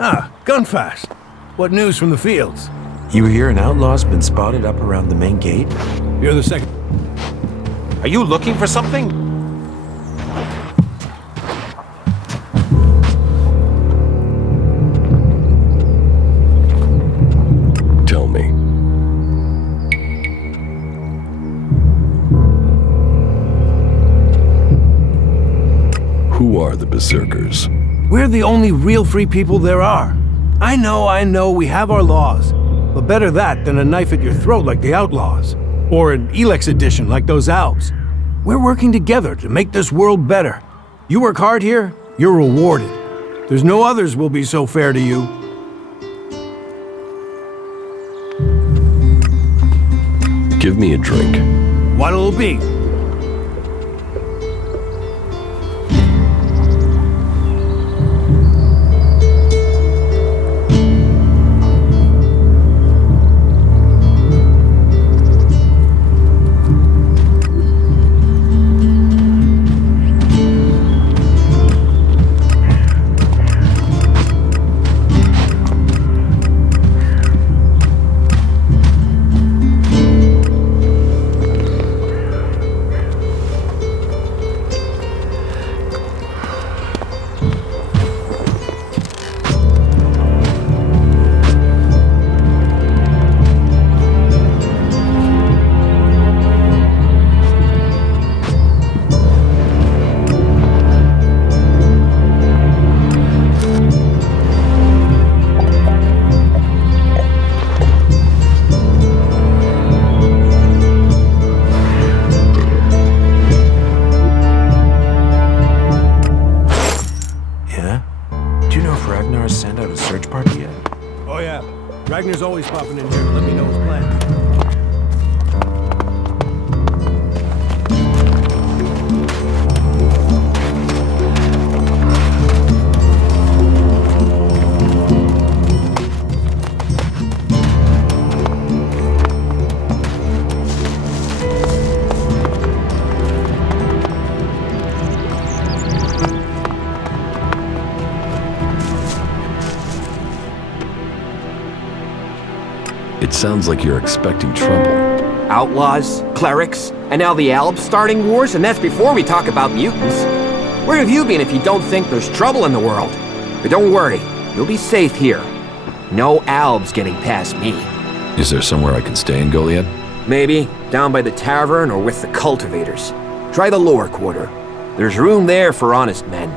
Ah, Gunfast. What news from the fields? You hear an outlaw's been spotted up around the main gate? You're the second. Are you looking for something? Tell me. Who are the Berserkers? We're the only real free people there are. I know, we have our laws. But better that than a knife at your throat like the outlaws. Or an Elex edition like those Alps. We're working together to make this world better. You work hard here, you're rewarded. There's no others will be so fair to you. Give me a drink. What'll it be? Ragnar's always popping in here to let me know his plans. It sounds like you're expecting trouble. Outlaws, clerics, and now the Alps starting wars, and that's before we talk about mutants. Where have you been if you don't think there's trouble in the world? But don't worry, you'll be safe here. No Albs getting past me. Is there somewhere I can stay in Goliad? Maybe, down by the tavern or with the cultivators. Try the lower quarter. There's room there for honest men.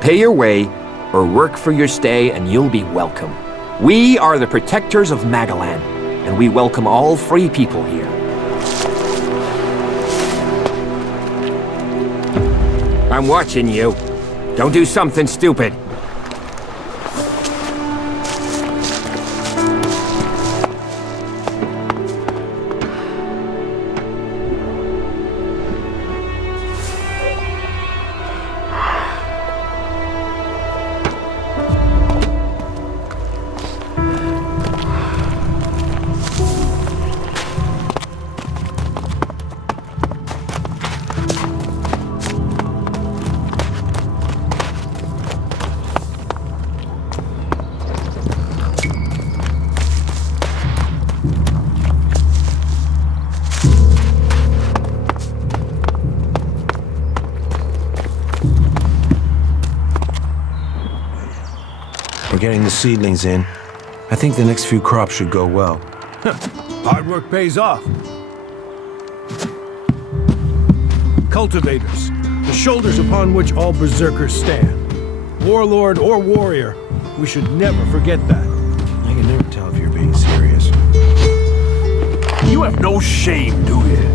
Pay your way, or work for your stay, and you'll be welcome. We are the protectors of Magalan, and we welcome all free people here. I'm watching you. Don't do something stupid. We're getting the seedlings in. I think the next few crops should go well. Hard work pays off. Cultivators, the shoulders upon which all berserkers stand. Warlord or warrior, we should never forget that. I can never tell if you're being serious. You have no shame, do you?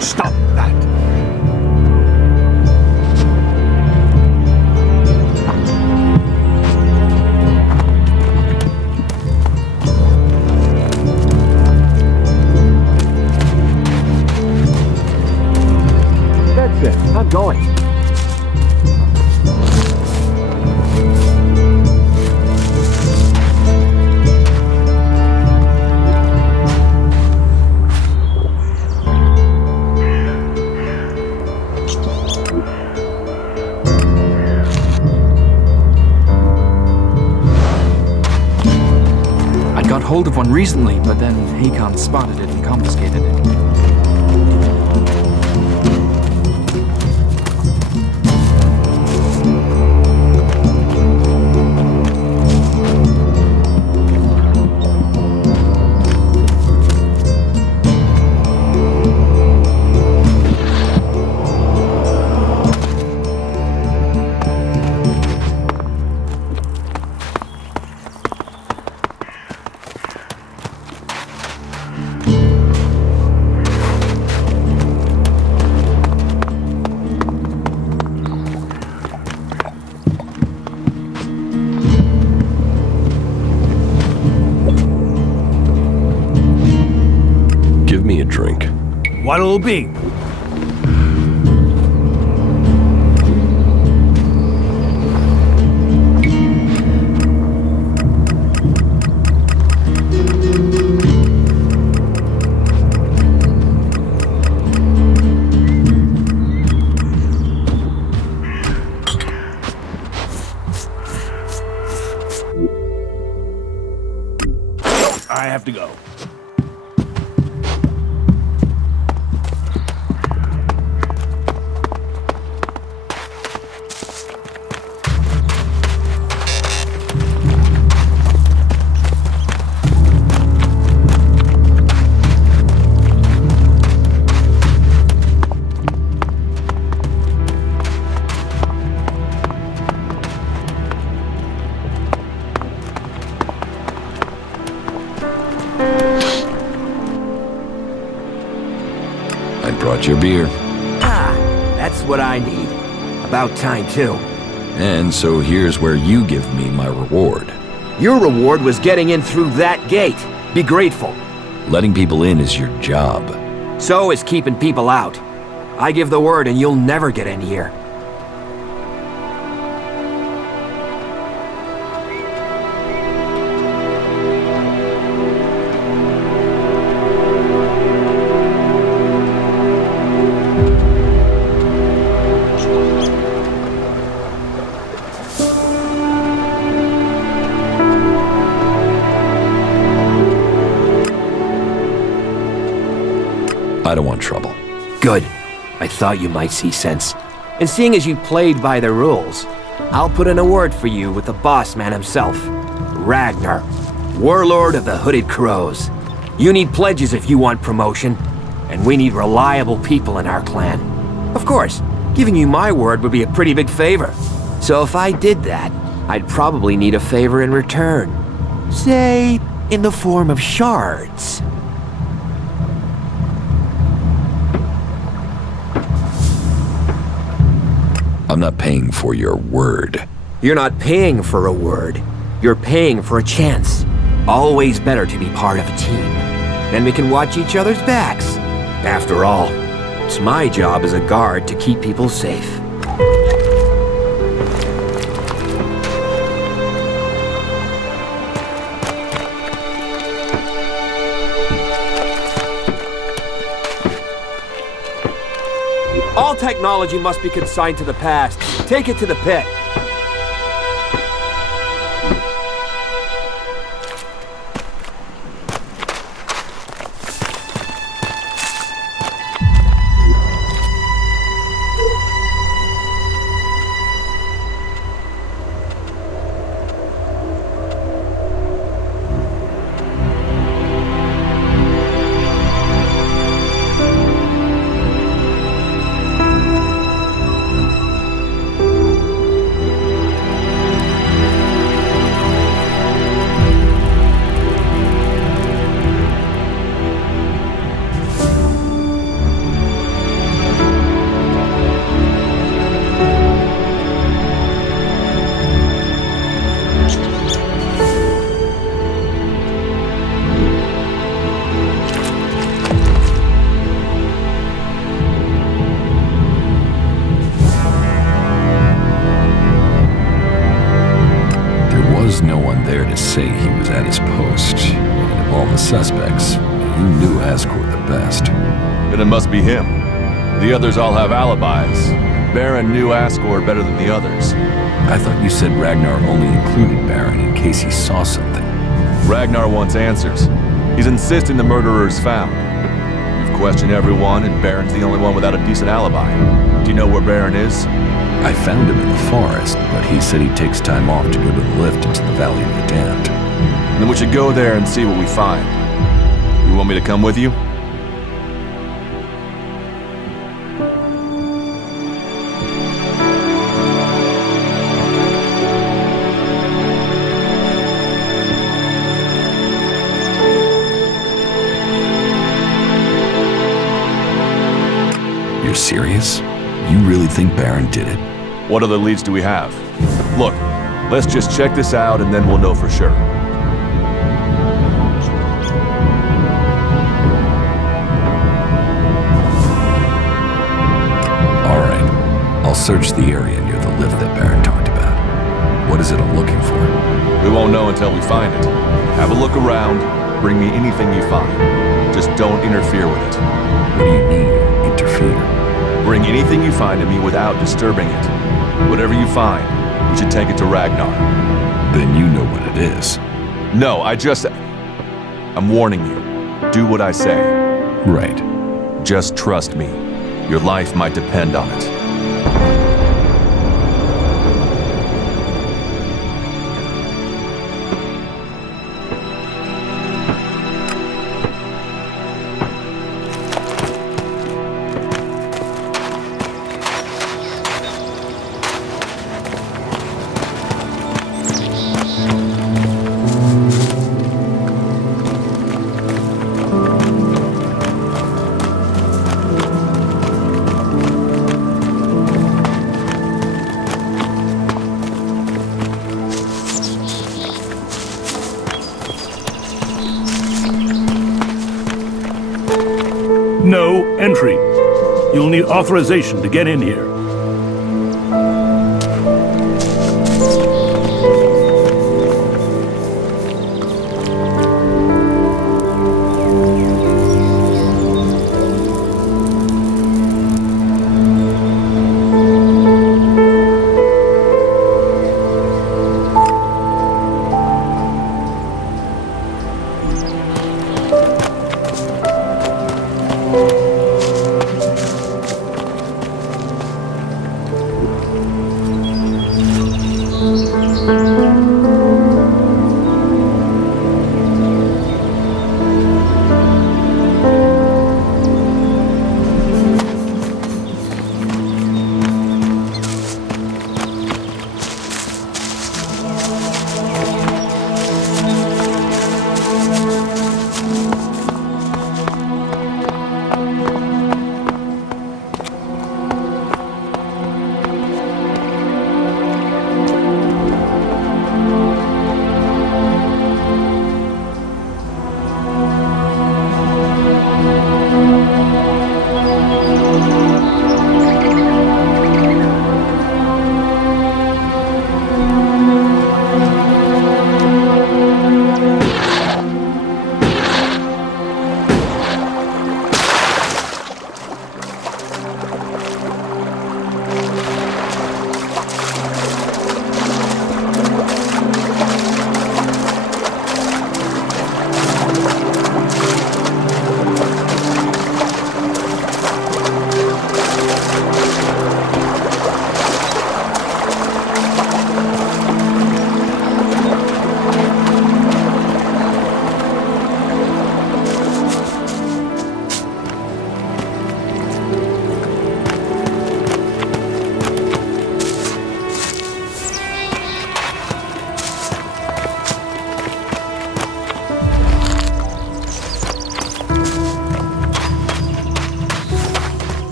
Stop that! got hold of one recently, but then Hakon spotted it and confiscated it. Give me a drink. What'll it be? I have to go. I brought your beer. Ah, that's what I need. About time, too. And so here's where you give me my reward. Your reward was getting in through that gate. Be grateful. Letting people in is your job. So is keeping people out. I give the word and you'll never get in here. I don't want trouble. Good. I thought you might see sense. And seeing as you played by the rules, I'll put in a word for you with the boss man himself. Ragnar, warlord of the Hooded Crows. You need pledges if you want promotion, and we need reliable people in our clan. Of course, giving you my word would be a pretty big favor. So if I did that, I'd probably need a favor in return. Say, in the form of shards. I'm not paying for your word. You're not paying for a word. You're paying for a chance. Always better to be part of a team. Then we can watch each other's backs. After all, it's my job as a guard to keep people safe. All technology must be consigned to the past. Take it to the pit. No one there to say he was at his post. And of all the suspects, he knew Asgore the best. Then it must be him. The others all have alibis. Baron knew Asgore better than the others. I thought you said Ragnar only included Baron in case he saw something. Ragnar wants answers. He's insisting the murderer is found. You've questioned everyone, and Baron's the only one without a decent alibi. Do you know where Baron is? I found him in the forest, but he said he takes time off to go to the lift into the Valley of the Damned. Then we should go there and see what we find. You want me to come with you? You're serious? You really think Baron did it? What other leads do we have? Look, let's just check this out and then we'll know for sure. Alright, I'll search the area near the lift that Baron talked about. What is it I'm looking for? We won't know until we find it. Have a look around, bring me anything you find. Just don't interfere with it. What do you mean, interfere? Bring anything you find to me without disturbing it. Whatever you find, we should take it to Ragnar. Then you know what it is. No, I'm warning you. Do what I say. Right. Just trust me. Your life might depend on it. No entry. You'll need authorization to get in here.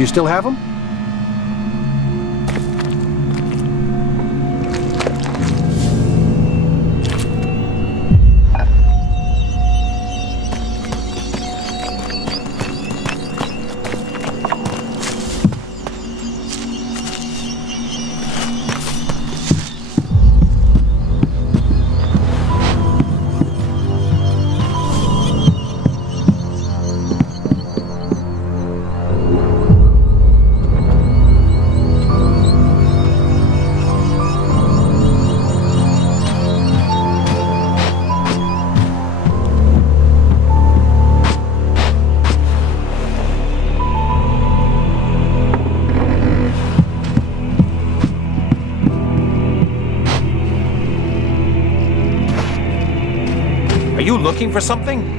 Do you still have them? Are you looking for something?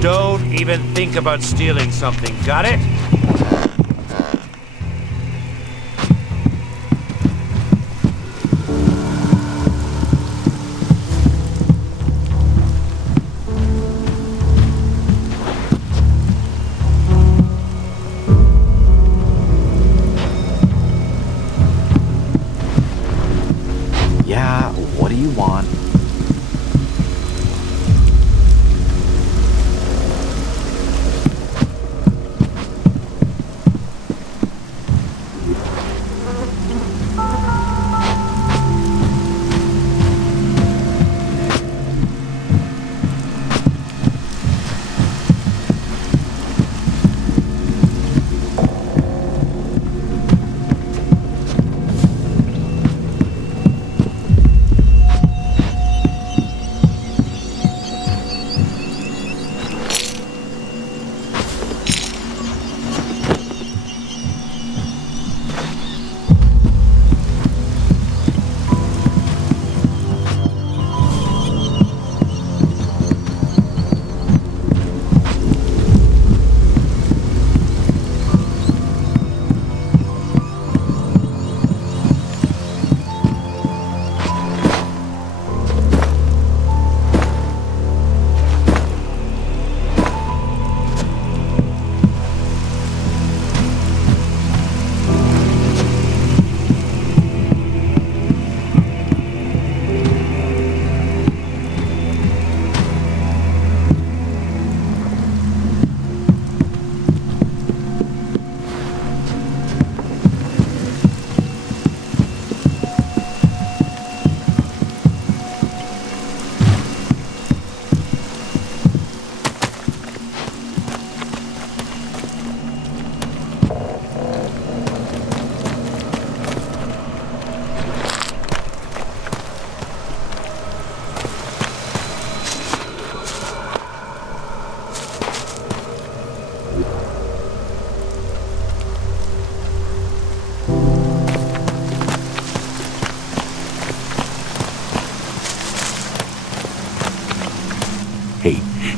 Don't even think about stealing something, got it? Yeah, what do you want?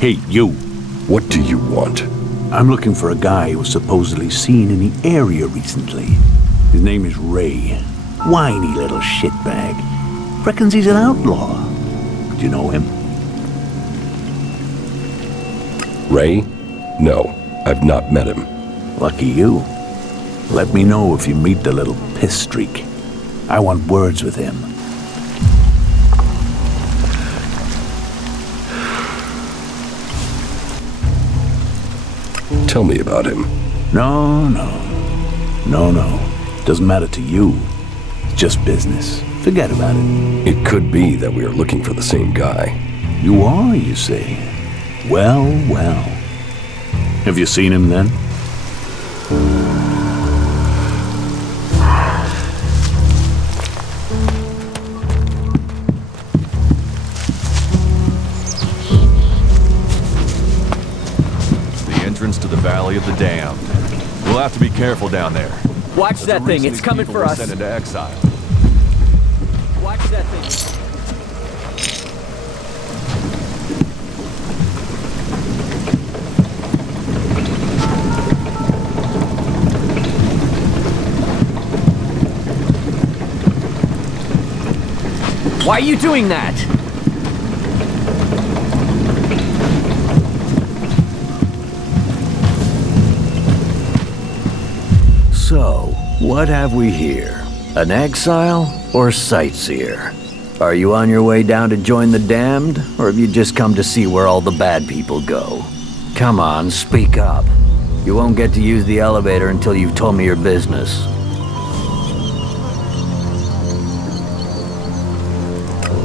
Hey, you. What do you want? I'm looking for a guy who was supposedly seen in the area recently. His name is Ray. Whiny little shitbag. Reckons he's an outlaw. Do you know him? Ray? No, I've not met him. Lucky you. Let me know if you meet the little piss streak. I want words with him. Tell me about him. No. Doesn't matter to you. It's just business. Forget about it. It could be that we are looking for the same guy. You are, you say? Well. Have you seen him then? The entrance to the Valley of the Damned. We'll have to be careful down there. Watch that thing, it's coming for us. Sent into exile. Watch that thing. Why are you doing that? So, what have we here? An exile or a sightseer? Are you on your way down to join the damned, or have you just come to see where all the bad people go? Come on, speak up. You won't get to use the elevator until you've told me your business.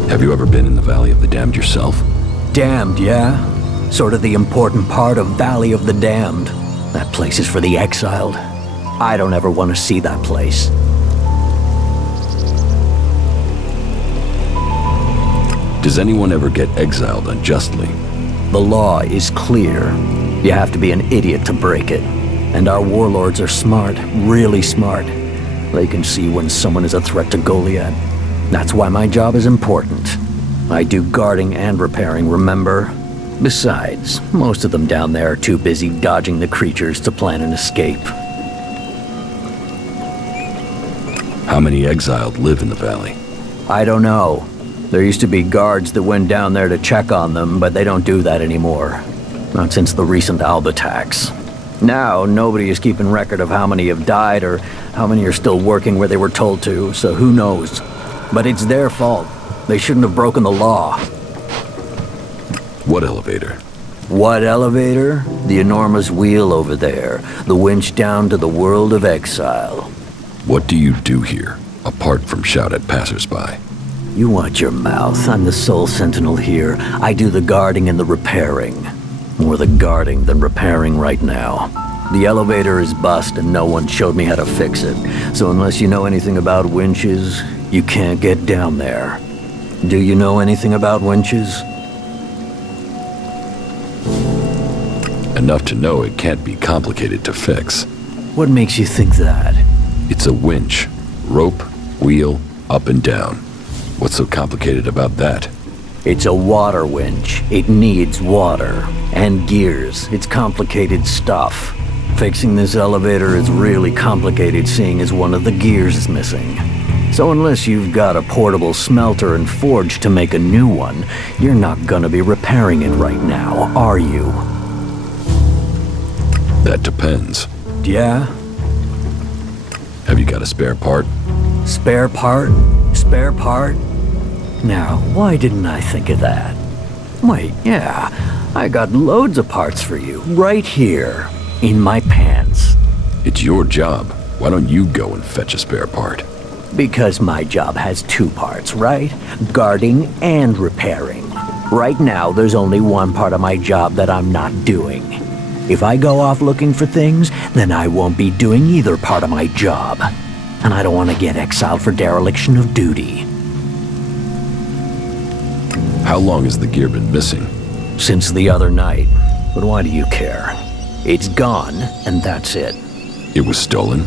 Have you ever been in the Valley of the Damned yourself? Damned, yeah? Sort of the important part of Valley of the Damned. That place is for the exiled. I don't ever want to see that place. Does anyone ever get exiled unjustly? The law is clear. You have to be an idiot to break it. And our warlords are smart, really smart. They can see when someone is a threat to Goliath. That's why my job is important. I do guarding and repairing, remember? Besides, most of them down there are too busy dodging the creatures to plan an escape. How many exiled live in the valley? I don't know. There used to be guards that went down there to check on them, but they don't do that anymore. Not since the recent Alb attacks. Now, nobody is keeping record of how many have died or how many are still working where they were told to, so who knows? But it's their fault. They shouldn't have broken the law. What elevator? What elevator? The enormous wheel over there. The winch down to the world of exile. What do you do here, apart from shout at passersby? You watch your mouth. I'm the sole sentinel here. I do the guarding and the repairing. More the guarding than repairing right now. The elevator is bust and no one showed me how to fix it. So unless you know anything about winches, you can't get down there. Do you know anything about winches? Enough to know it can't be complicated to fix. What makes you think that? It's a winch. Rope, wheel, up and down. What's so complicated about that? It's a water winch. It needs water. And gears. It's complicated stuff. Fixing this elevator is really complicated, seeing as one of the gears is missing. So unless you've got a portable smelter and forge to make a new one, you're not gonna be repairing it right now, are you? That depends. Yeah? Have you got a spare part? Spare part? Spare part? Now, why didn't I think of that? Wait, yeah, I got loads of parts for you, right here, in my pants. It's your job. Why don't you go and fetch a spare part? Because my job has two parts, right? Guarding and repairing. Right now, there's only one part of my job that I'm not doing. If I go off looking for things, then I won't be doing either part of my job. And I don't want to get exiled for dereliction of duty. How long has the gear been missing? Since the other night. But why do you care? It's gone, and that's it. It was stolen?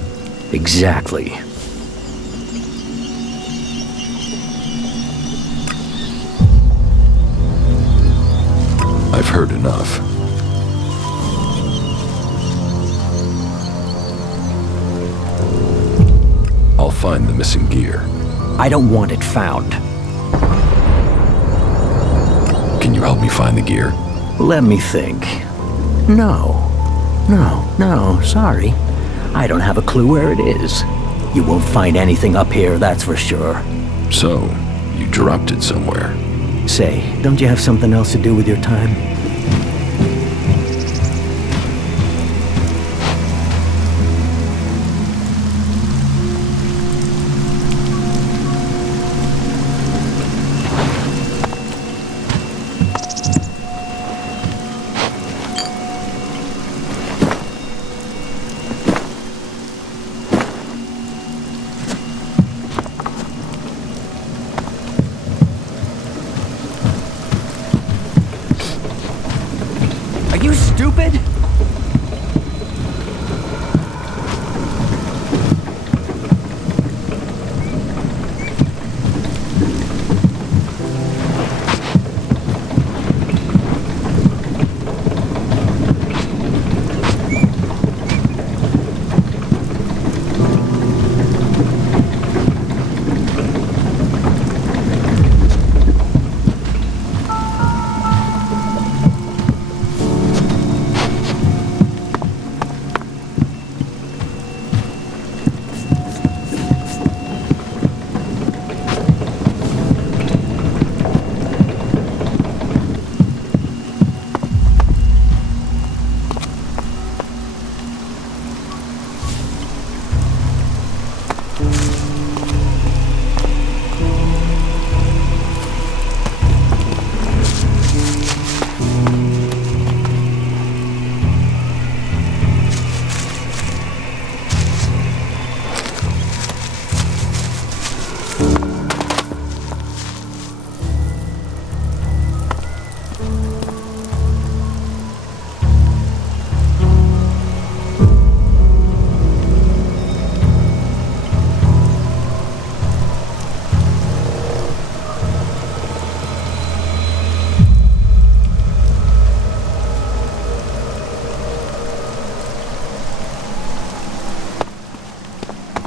Exactly. I've heard enough. find the missing gear. I don't want it found. Can you help me find the gear? Let me think. No, sorry. I don't have a clue where it is. You won't find anything up here, that's for sure. So, you dropped it somewhere. Say, don't you have something else to do with your time? Are you stupid?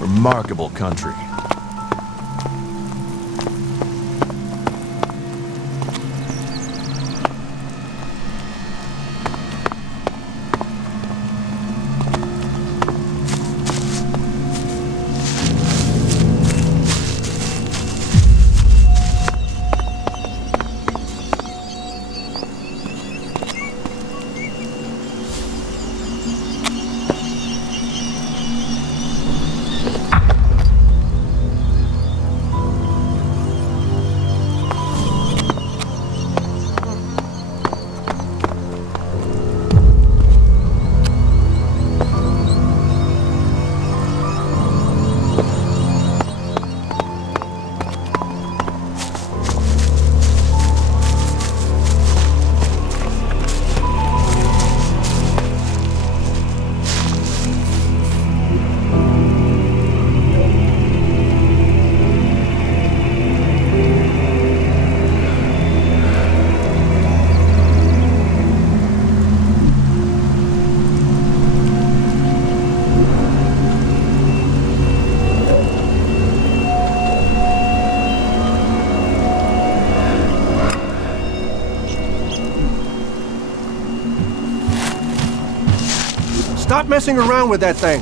Remarkable country. Stop messing around with that thing.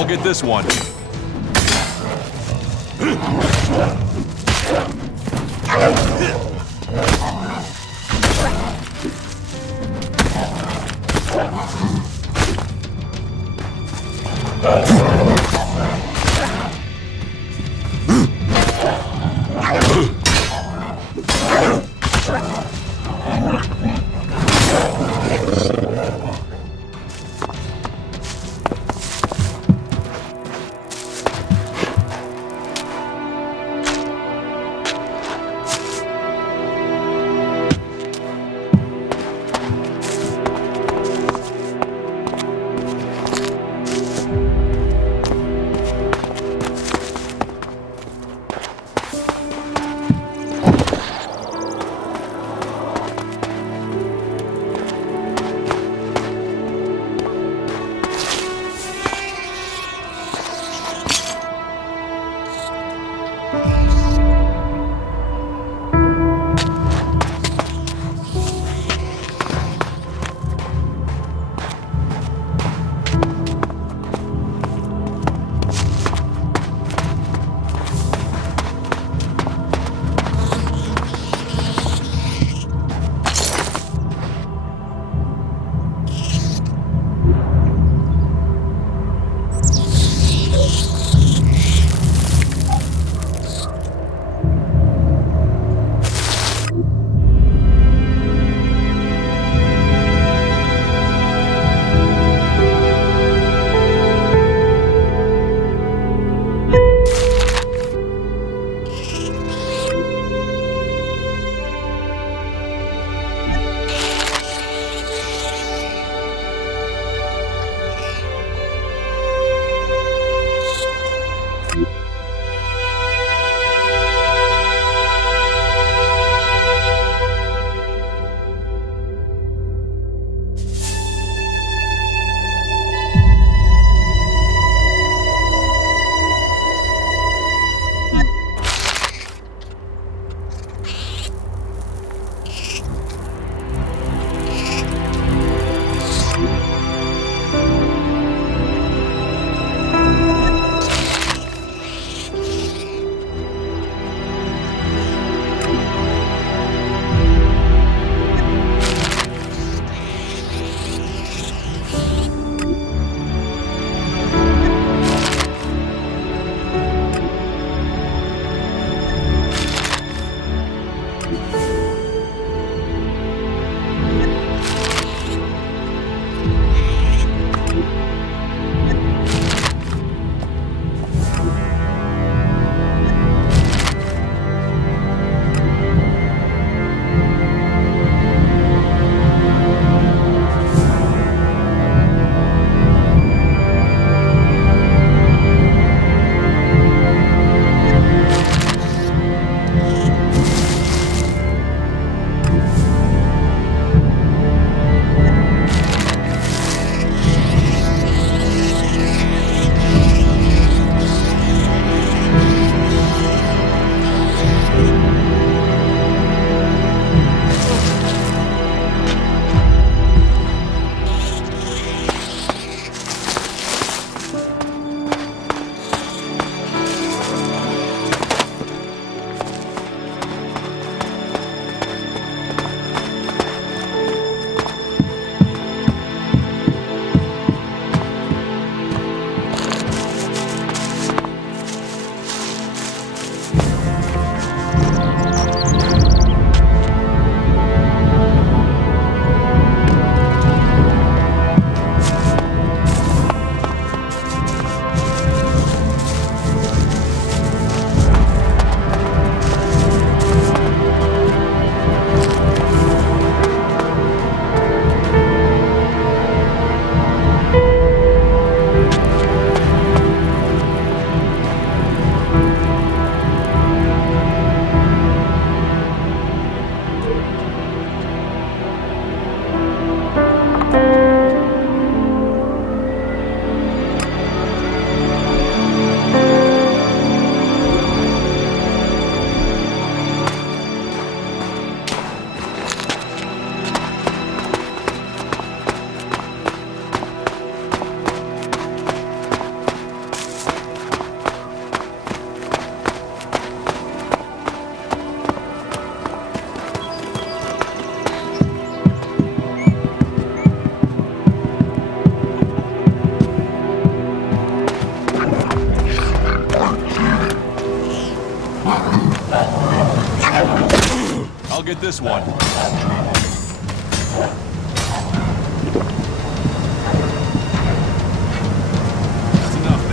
I'll get this one. with this one. That's enough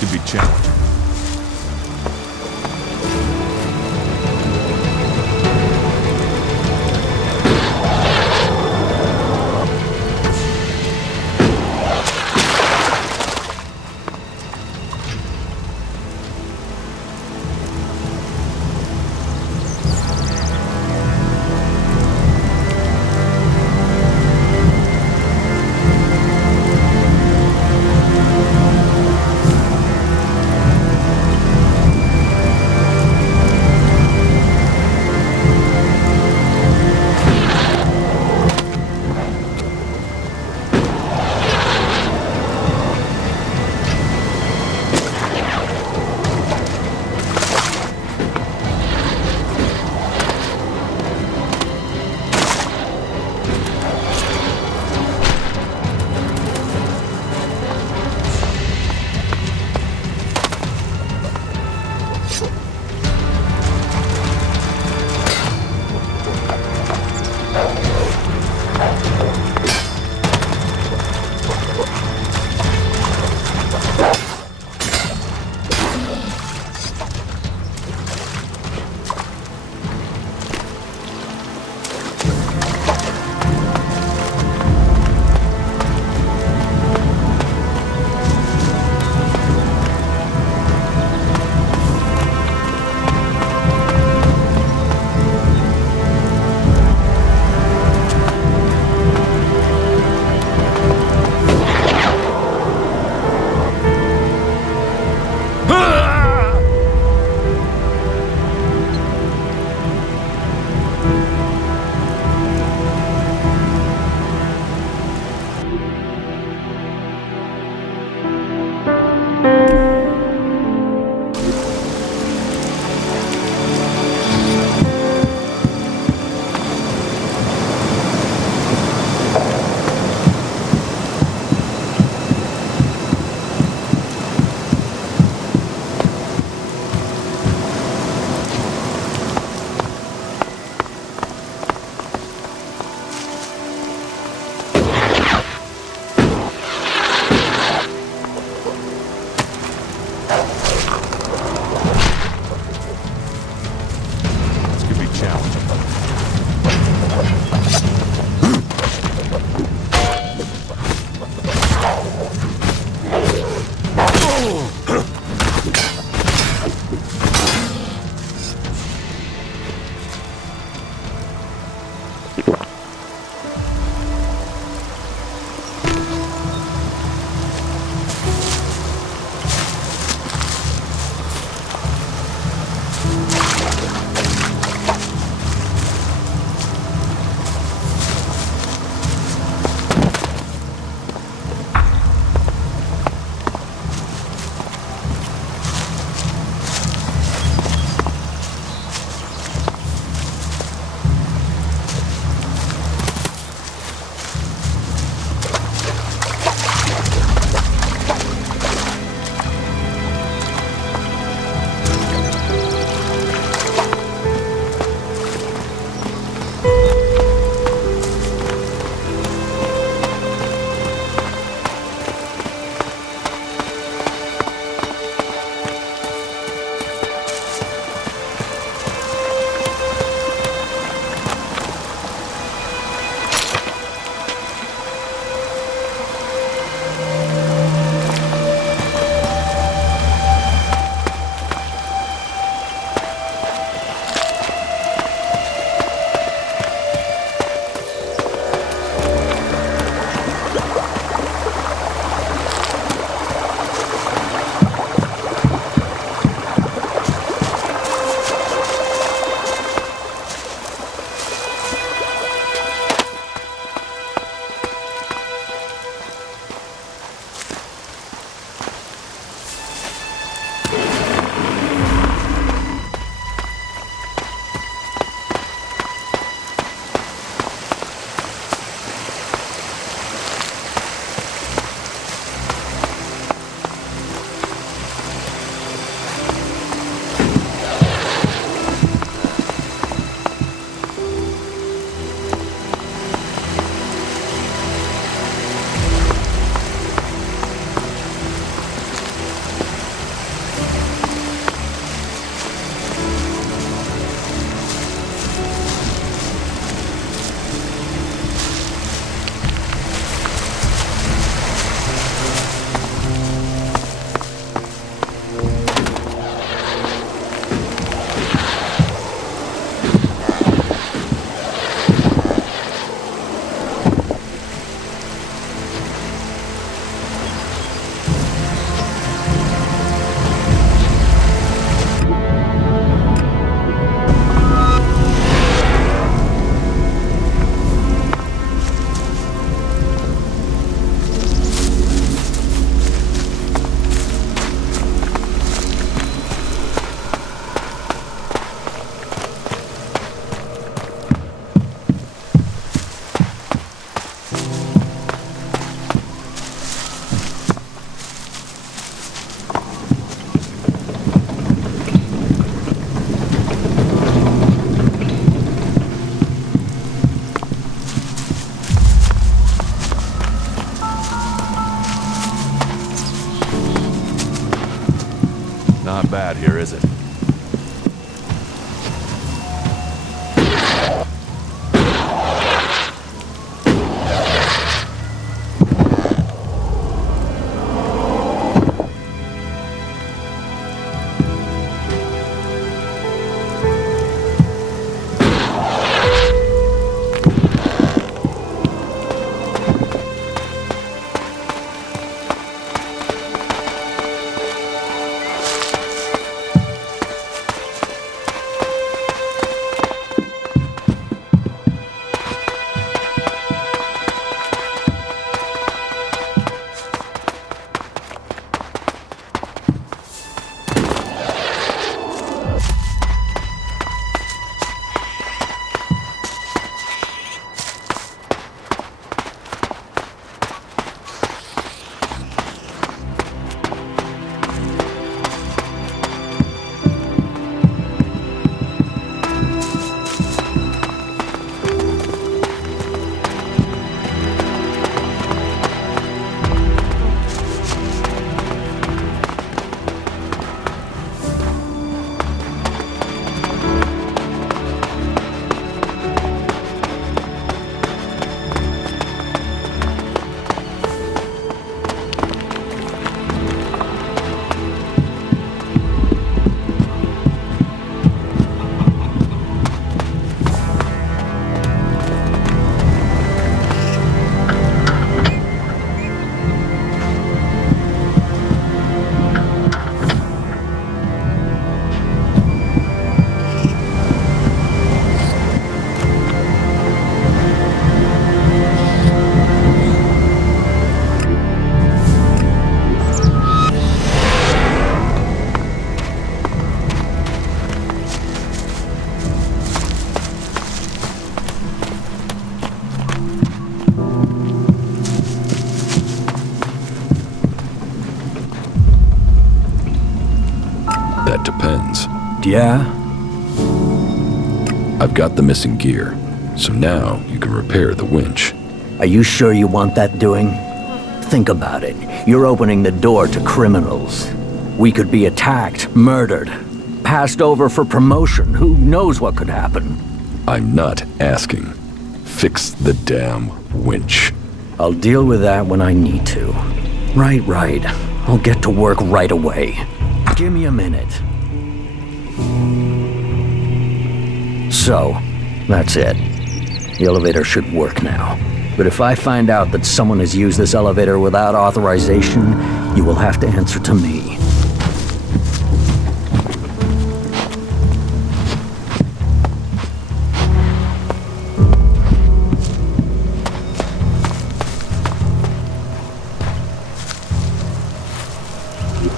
could be challenging. not bad here, is it? That depends. Yeah? I've got the missing gear, so now you can repair the winch. Are you sure you want that doing? Think about it. You're opening the door to criminals. We could be attacked, murdered, passed over for promotion. Who knows what could happen? I'm not asking. Fix the damn winch. I'll deal with that when I need to. Right. I'll get to work right away. Give me a minute. So, that's it. The elevator should work now. But if I find out that someone has used this elevator without authorization, you will have to answer to me.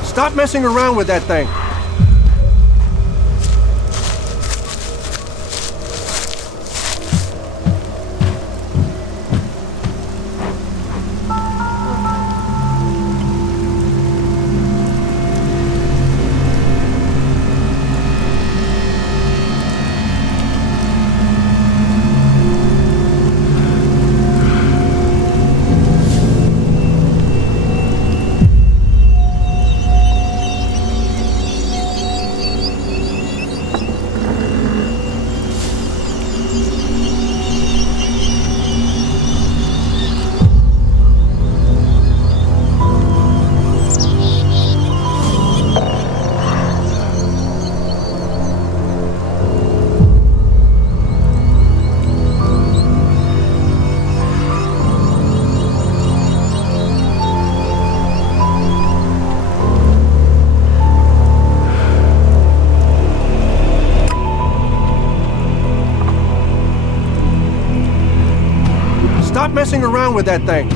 Stop messing around with that thing. Stop messing around with that thing.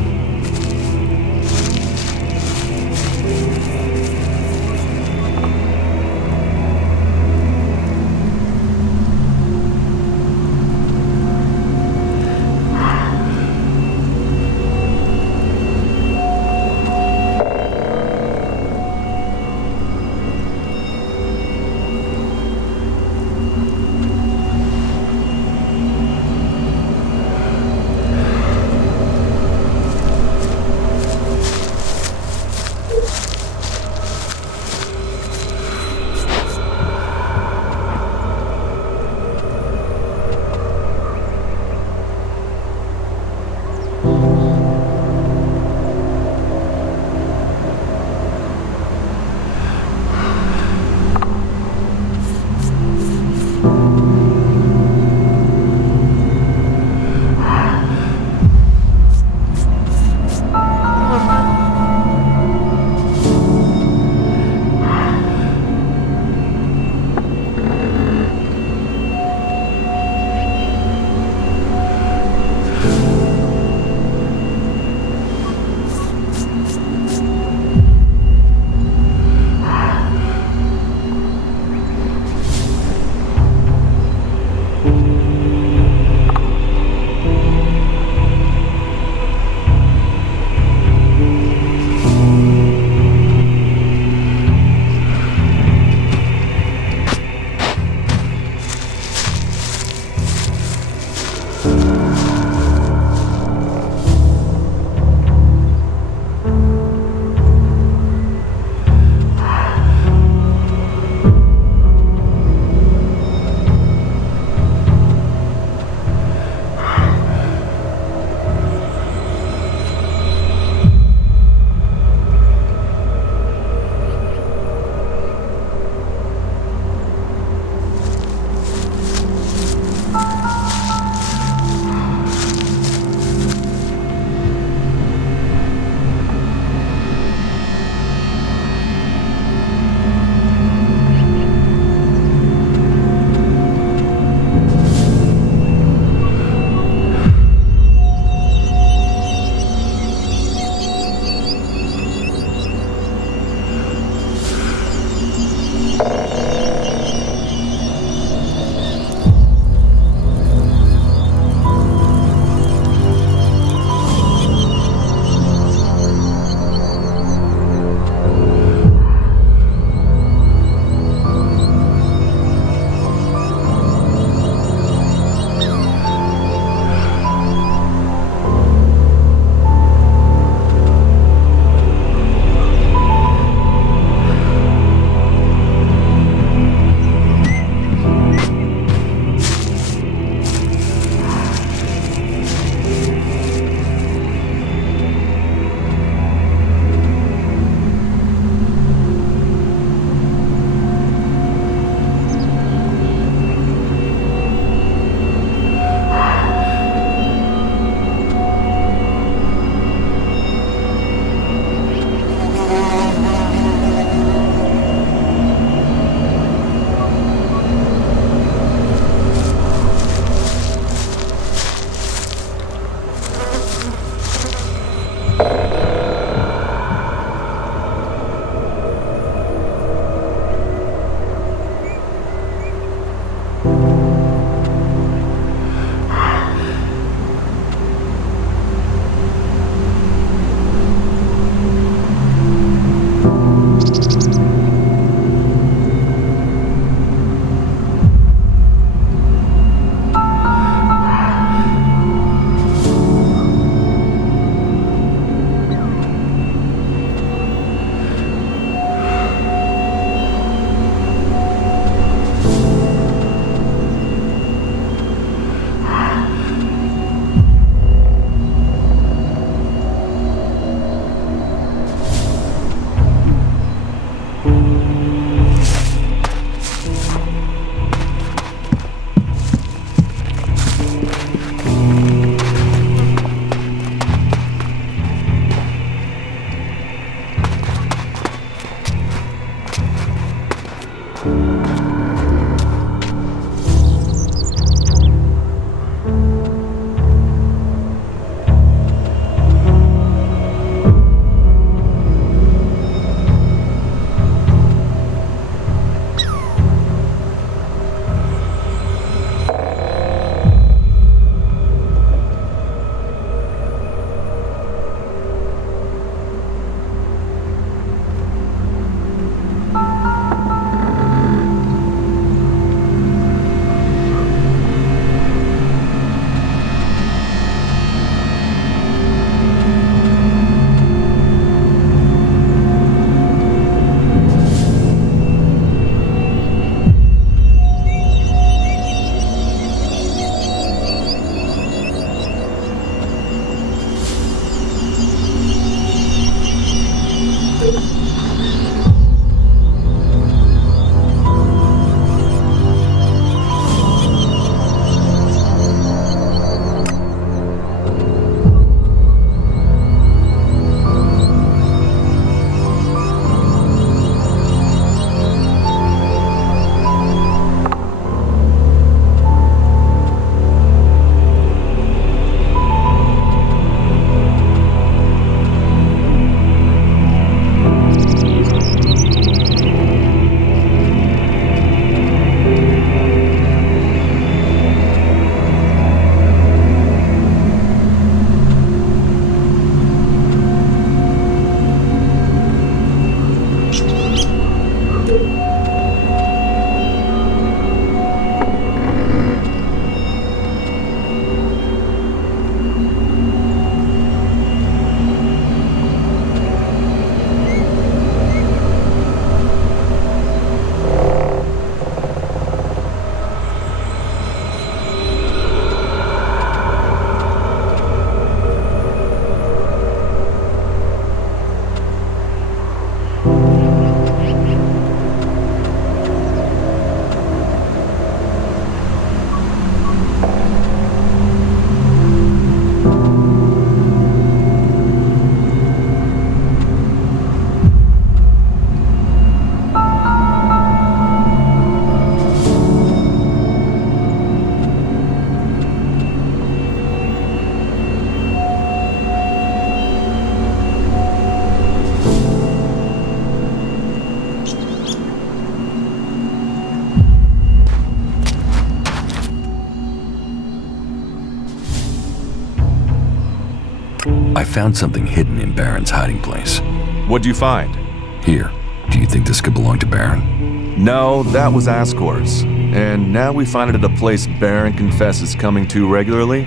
found something hidden in Baron's hiding place. What'd you find? Here, do you think this could belong to Baron? No, that was Ascor's. And now we find it at a place Baron confesses coming to regularly?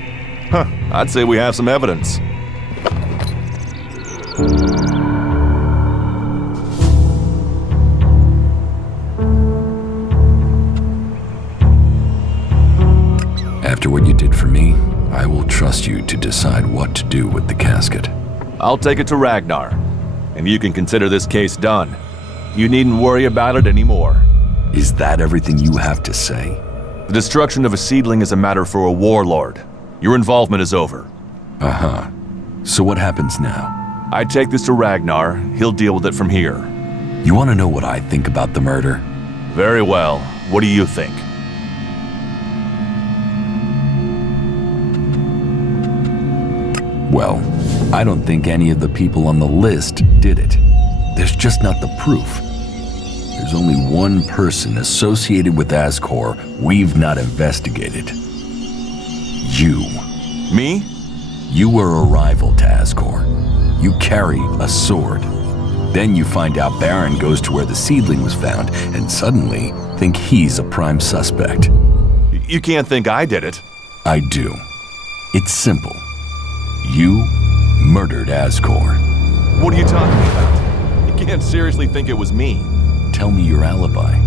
Huh, I'd say we have some evidence. After what you did for me, I will trust you to decide what to do with the casket. I'll take it to Ragnar, and you can consider this case done. You needn't worry about it anymore. Is that everything you have to say? The destruction of a seedling is a matter for a warlord. Your involvement is over. Uh-huh. So what happens now? I take this to Ragnar. He'll deal with it from here. You want to know what I think about the murder? Very well. What do you think? Well, I don't think any of the people on the list did it. There's just not the proof. There's only one person associated with Ascor we've not investigated. You. Me? You were a rival to Ascor. You carry a sword. Then you find out Baron goes to where the seedling was found, and suddenly think he's a prime suspect. You can't think I did it. I do. It's simple. You murdered Ascor. What are you talking about? You can't seriously think it was me. Tell me your alibi.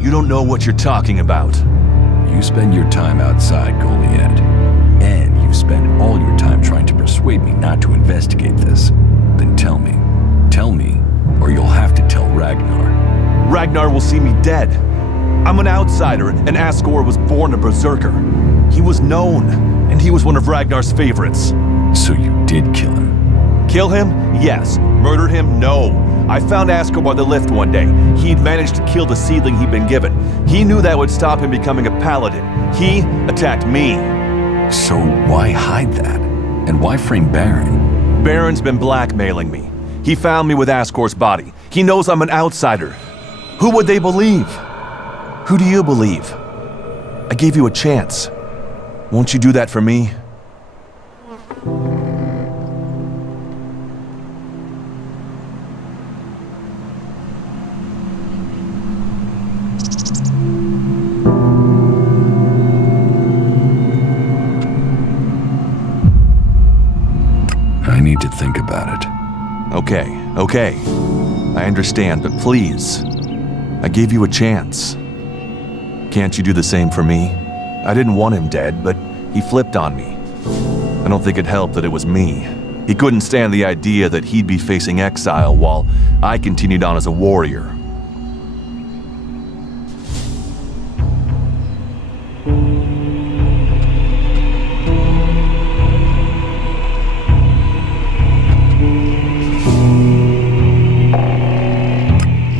You don't know what you're talking about. You spend your time outside Goliad, and you spend all your time trying to persuade me not to investigate this. Then tell me. Tell me, or you'll have to tell Ragnar. Ragnar will see me dead. I'm an outsider, and Ascor was born a berserker. He was known, and he was one of Ragnar's favorites. So you did kill him? Kill him? Yes. Murder him? No. I found Ascor by the lift one day. He'd managed to kill the seedling he'd been given. He knew that would stop him becoming a paladin. He attacked me. So why hide that? And why frame Baron? Baron's been blackmailing me. He found me with Ascor's body. He knows I'm an outsider. Who would they believe? Who do you believe? I gave you a chance. Won't you do that for me? I need to think about it. Okay. I understand, but please. I gave you a chance. Can't you do the same for me? I didn't want him dead, but he flipped on me. I don't think it helped that it was me. He couldn't stand the idea that he'd be facing exile while I continued on as a warrior.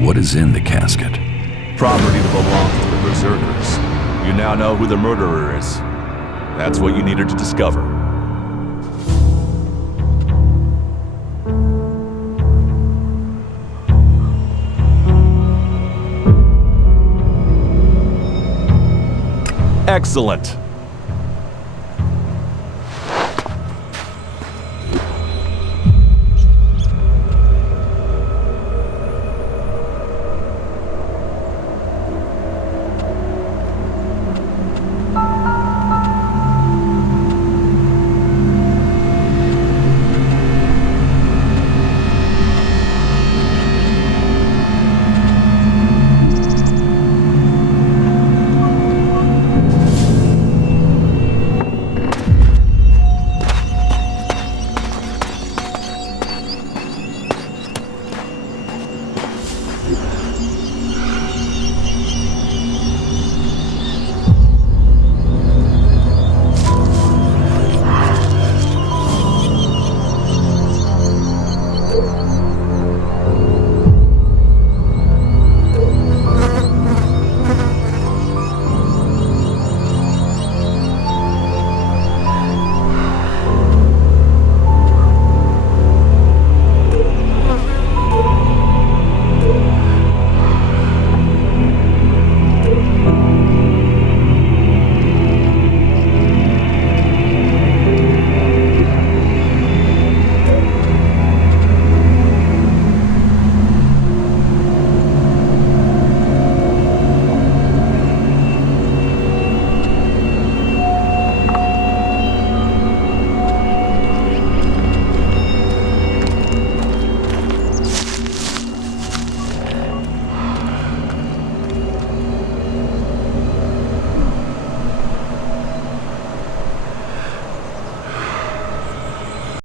What is in the casket? Property that belongs to the berserkers. You now know who the murderer is. That's what you needed to discover. Excellent.